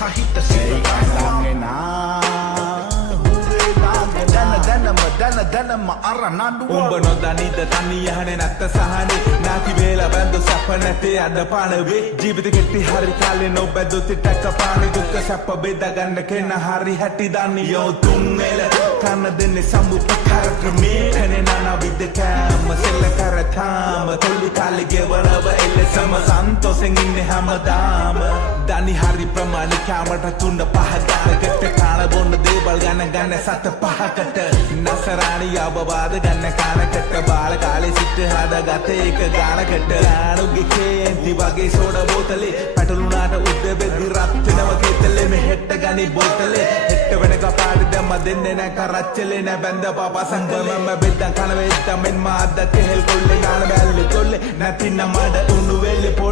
සහිත සිතගන්නගෙන දැනම අරනඩුව උඹ නොදනිද තනියහනේ නැත්ත සහනේ නාති වේලා බැඳ සැප නැතේ අඩ පානවේ ජීවිත කෙටි හරි කාලේ නොබැදුත් ටක පානේ දුක සැප බෙදගන්න කෙන හරි හැටි දන්නේ යෝ තුන් වෙල කන දෙන්නේ සම්මුත කරක්‍රමේ කනේ නානා විදකම සෙල්ල කරතාම තොලි කාලේ ගෙවරව එලෙසම සන්තෝෂෙන් ඉන්නේ හැමදාම දනි හරි ප්‍රමාණිකාමට තුන පහ ගානකට කාල බොන්න දේවල් ගන්න සත පහකට නසරාණි අවවාද ගන්න කානකට බාල කාලේ සිට හදාගත එක ගානකට ආනුගේ කේන්ති වගේ සෝඩ බෝතලේ පැටලුණාට උඩ බෙදි රත් වෙනව කෙතලේ මෙහෙට ගනි බෝතලේ හෙට වෙන කපාට දැම්ම දෙන්නේ නැ කරච්චලේ නැ බැඳ පාපා සංගමම බෙද්දන් කන වෙද්ද මෙන් මාද්ද කෙහෙල් කොල්ලේ ගාන බැල්ලේ කොල්ලේ නැතිනම් මඩ උණු වෙල්ලේ පොඩි